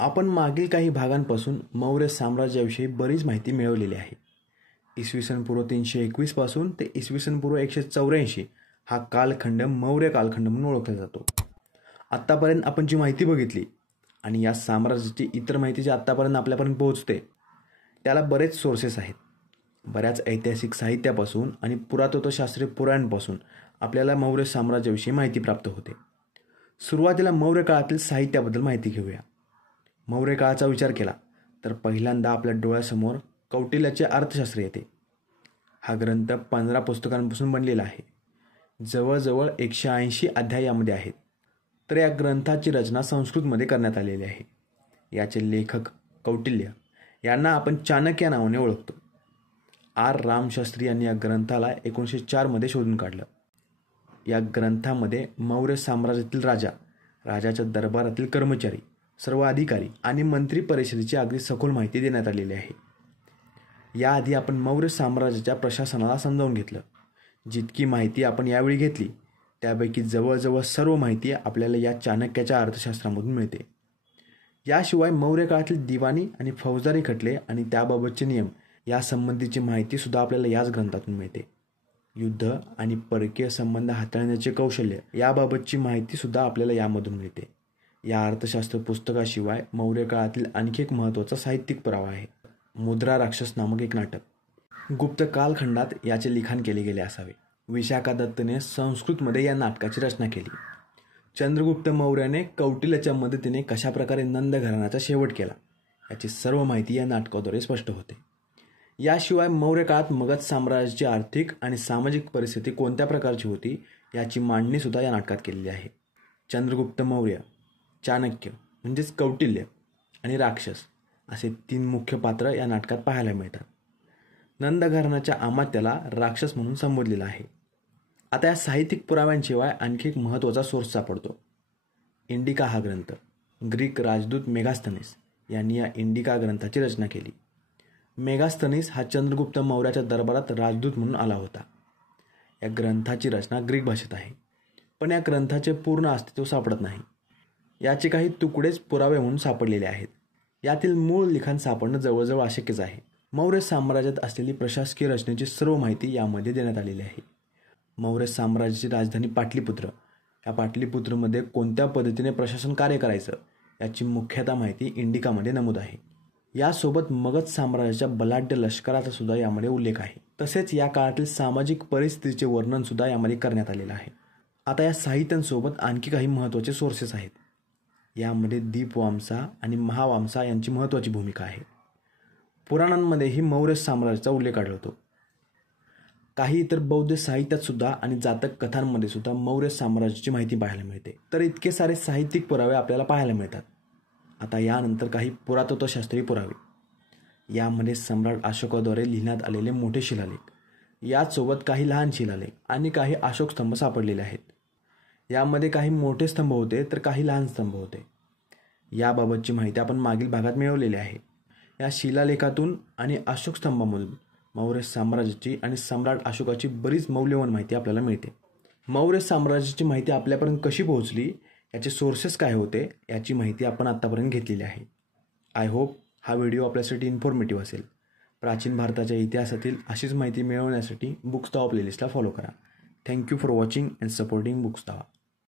आपण मागील काही भागांपासून मौर्य साम्राज्याविषयी बरीच माहिती मिळवलेली आहे. इसवी सन पूर्व 321 पासून ते इसवी सन पूर्व 184 हा कालखंड मौर्य कालखंड म्हणून ओळखला जातो. आत्तापर्यंत आपण जी माहिती बघितली आणि या साम्राज्याची इतर माहिती जी आत्तापर्यंत आपल्यापर्यंत पोहोचते त्याला बरेच सोर्सेस आहेत. बऱ्याच ऐतिहासिक साहित्यापासून आणि पुरातत्वशास्त्रीय पुराणांपासून आपल्याला मौर्य साम्राज्याविषयी माहिती प्राप्त होते. सुरुवातीला मौर्य काळातील साहित्याबद्दल माहिती घेऊया. मौर्य काळाचा विचार केला तर पहिल्यांदा आपल्या डोळ्यासमोर कौटिल्याचे अर्थशास्त्र येते. हा ग्रंथ 15 पुस्तकांपासून बनलेला आहे. जवळजवळ 180 अध्याय यामध्ये आहेत. तर या ग्रंथाची रचना संस्कृतमध्ये करण्यात आलेली आहे. याचे लेखक कौटिल्य यांना आपण चाणक्य या नावाने ओळखतो. रामशास्त्री यांनी या ग्रंथाला 1904 मध्ये शोधून काढलं. या ग्रंथामध्ये मौर्य साम्राज्यातील राजाच्या दरबारातील कर्मचारी, सर्व अधिकारी आणि मंत्री परिषदेची अगदी सखोल माहिती देण्यात आलेली आहे. याआधी आपण मौर्य साम्राज्याच्या प्रशासनाला समजावून घेतलं. जितकी माहिती आपण यावेळी घेतली त्यापैकी जवळजवळ सर्व माहिती आपल्याला या चाणक्याच्या अर्थशास्त्रामधून मिळते. याशिवाय मौर्य काळातील दिवाणी आणि फौजदारी खटले आणि त्याबाबतचे नियम यासंबंधीची माहिती सुद्धा आपल्याला याच ग्रंथातून मिळते. युद्ध आणि परकीय संबंध हाताळण्याचे कौशल्य याबाबतची माहिती सुद्धा आपल्याला यामधून मिळते. या अर्थशास्त्र पुस्तकाशिवाय मौर्य काळातील आणखी एक महत्त्वाचा साहित्यिक पुरावा आहे, मुद्रा राक्षस नामक एक नाटक. गुप्त कालखंडात याचे लिखाण केले गेले असावे. विशाखा दत्तने संस्कृतमध्ये या नाटकाची रचना केली. चंद्रगुप्त मौर्याने कौटिल्याच्या मदतीने कशाप्रकारे नंद घराण्याचा शेवट केला याची सर्व माहिती या नाटकाद्वारे स्पष्ट होते. याशिवाय मौर्य काळात मगध साम्राज्याची आर्थिक आणि सामाजिक परिस्थिती कोणत्या प्रकारची होती याची मांडणी सुद्धा या नाटकात केलेली आहे. चंद्रगुप्त मौर्य, चाणक्य म्हणजेच कौटिल्य आणि राक्षस असे 3 मुख्य पात्र या नाटकात पाहायला मिळतात. नंद घराण्याच्या अमात्याला राक्षस म्हणून संबोधलेलं आहे. आता या साहित्यिक पुराव्यांशिवाय आणखी एक महत्त्वाचा सोर्स सापडतो, इंडिका हा ग्रंथ. ग्रीक राजदूत मेगास्थनीस यांनी या इंडिका ग्रंथाची रचना केली. मेगास्थनीस हा चंद्रगुप्त मौर्याच्या दरबारात राजदूत म्हणून आला होता. या ग्रंथाची रचना ग्रीक भाषेत आहे, पण या ग्रंथाचे पूर्ण अस्तित्व सापडत नाही. याचे काही तुकडेच पुरावे म्हणून सापडलेले आहेत. यातील मूळ लिखाण सापडणं जवळजवळ अशक्यच आहे. मौर्य साम्राज्यात असलेली प्रशासकीय रचनेची सर्व माहिती यामध्ये देण्यात आलेली आहे. मौर्य साम्राज्याची राजधानी पाटलीपुत्र. या पाटलीपुत्रमध्ये कोणत्या पद्धतीने प्रशासन कार्य करायचं याची मुख्यतः माहिती इंडिकामध्ये नमूद आहे. यासोबत मगध साम्राज्याच्या बलाढ्य लष्कराचा सुद्धा यामध्ये उल्लेख आहे. तसेच या काळातील सामाजिक परिस्थितीचे वर्णन सुद्धा यामध्ये करण्यात आलेलं आहे. आता या साहित्यांसोबत आणखी काही महत्त्वाचे सोर्सेस आहेत. यामध्ये दीपवामसा आणि महावामसा यांची महत्त्वाची भूमिका आहे. पुराणांमध्येही मौर्य साम्राज्याचा उल्लेख आढळतो. काही इतर बौद्ध साहित्यात सुद्धा आणि जातक कथांमध्ये सुद्धा मौर्य साम्राज्याची माहिती पाहायला मिळते. तर इतके सारे साहित्यिक पुरावे आपल्याला पाहायला मिळतात. आता यानंतर काही पुरातत्वशास्त्रीय पुरावे. यामध्ये सम्राट अशोकाद्वारे लिहिण्यात आलेले मोठे शिलालेख, याचसोबत काही लहान शिलालेख आणि काही अशोक स्तंभ सापडलेले आहेत. यामध्ये काही मोठे स्तंभ होते तर काही लहान स्तंभ होते. याबाबतची माहिती आपण मागील भागात मिळवलेली आहे. या शिलालेखातून आणि अशोक स्तंभामधून मौर्य साम्राज्याची आणि सम्राट अशोकाची बरीच मौल्यवान माहिती आपल्याला मिळते. मौर्य साम्राज्याची माहिती आपल्यापर्यंत कशी पोहोचली, याचे सोर्सेस काय होते याची माहिती आपण आत्तापर्यंत घेतलेली आहे. आय होप हा व्हिडिओ आपल्यासाठी इन्फॉर्मेटिव्ह असेल. प्राचीन भारताच्या इतिहासातील अशीच माहिती मिळवण्यासाठी बुक्स दावा प्लेलिस्टला फॉलो करा. Thank you for watching and supporting books दावा.